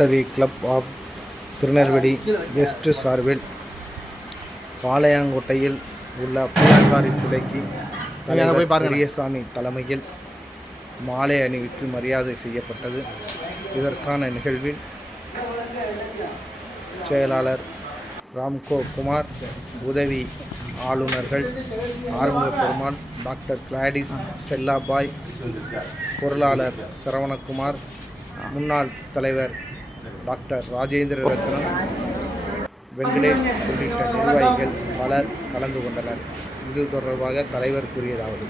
Rotary Club of Tirunelveli West சார்பில் பாளையங்கோட்டையில் உள்ள பூலங்காரி சிலைக்கு தலைவர் பெரியசாமி தலைமையில் மாலை அணிவித்து மரியாதை செய்யப்பட்டது. இதற்கான நிகழ்வில் செயலாளர் ராம்கோ குமார், உதவி ஆளுநர்கள் ஆறுமுக பெருமாள், டாக்டர் கிளாடிஸ் ஸ்டெல்லா பாய், பொருளாளர் சரவணகுமார், முன்னாள் தலைவர் டாக்டர் ராஜேந்திர ரத்னம், வெங்கடேஷ் உள்ளிட்ட நிர்வாகிகள் பலர் கலந்து கொண்டனர். இது தொடர்பாக தலைவர் கூறியதாவது: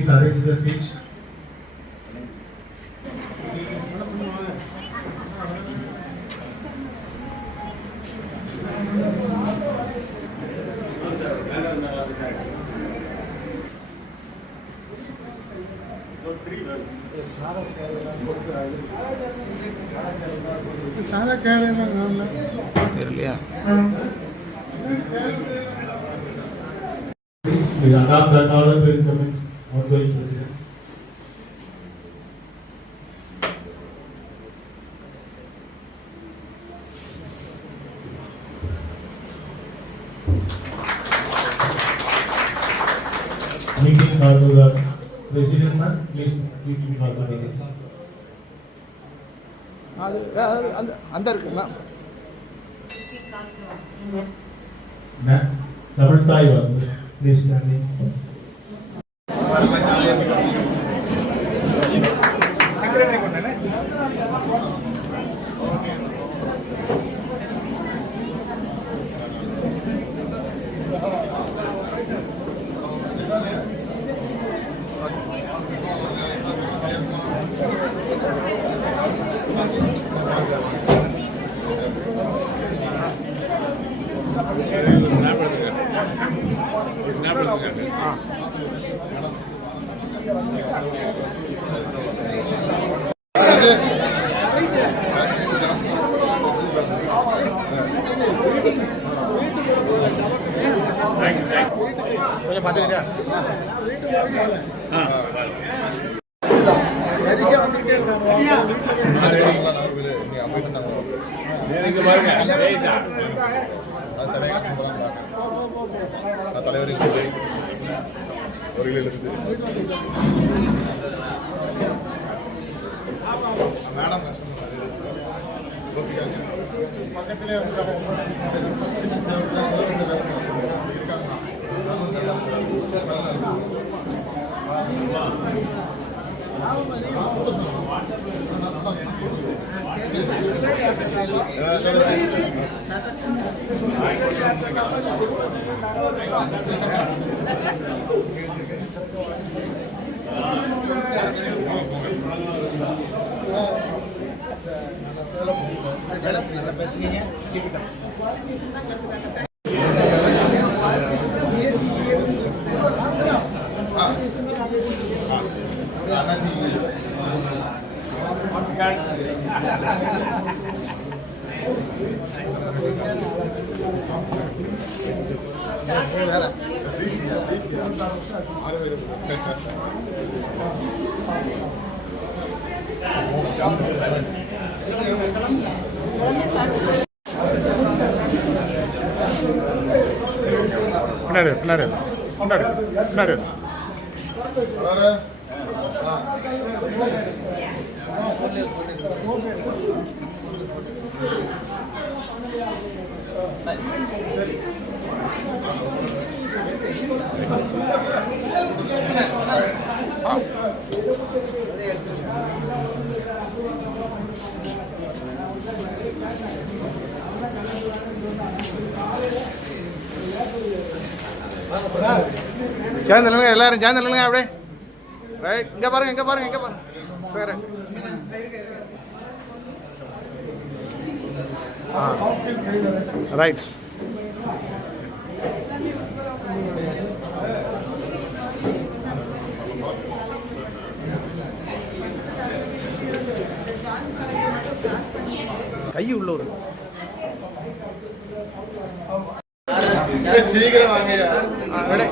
please arrange the stage. सारा कह रहे हैं தெரியலையா? We adopt that order for incoming outgoing president. Meeting call to the president, ma'am. Please meeting call to the president. அது அந்த அந்த இருக்குண்ணா Ma'am, Tamil Thai one. Please standing. Secretary கொண்டானே கொஞ்சம் பார்த்துக்கிறியா பக்கத்திலே பேசுறீங்க பின்னாடி பின்னாடி பின்னாடி பின்னாடி சேர்ந்துருங்க எல்லாரும் சேர்ந்துருங்க அப்படியே ரைட் இங்கே பாருங்க இங்கே பாருங்க இங்கே பாருங்க சரி ரைட் கை உள்ள ஒரு சீக்கிரம் வாங்க ரெடி